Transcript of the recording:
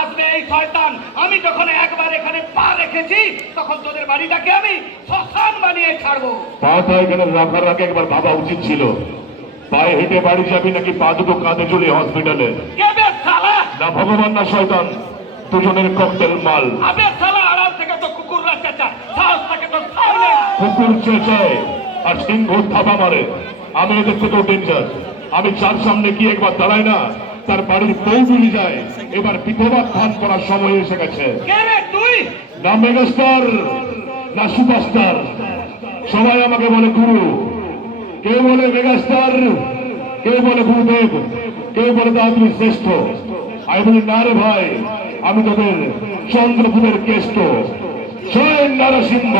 আসবে এই শয়তান। আমি যখন একবার এখানে পা রেখেছি তখন তোদের বাড়িটাকে আমি শ্মশান বানিয়ে ছাড়বো। পাটা এখানে রাখার আগে একবার ভাবা উচিত ছিল, পায়ে হেঁটে বাড়ি যাবি নাকি পা দুটো কাঁধে চলে হসপিটালে। কে বে শালা? না ভগবান না শয়তান, দুজনের ককটেল মাল। আবে শালা, আড়াল থেকে তো কুকুররা চেঁচায়, সাহস থাকে তো সামনে আয়। কুকুর চেঁচায় আর সিংহ থাবা মারে, আমি এদের থেকেও ডেঞ্জার। আমি চার সামনে গিয়ে একবার দাঁড়াই না, তার বাড়ির বউ গুলি যায়। এবার বিধবা ধান করার সময় এসে গেছে। কে রে তুই? না মেগাস্টার না সুপারস্টার, সবাই আমাকে বলে গুরু। কেউ বলে মেগাস্টার, কেউ বলে গুরুদেব, কেউ বলে দাদুর শ্রেষ্ঠ। আমি বলি না রে ভাই, আমি তোদের চন্দ্রপুরের কেষ্ট, জয় নরসিংহ।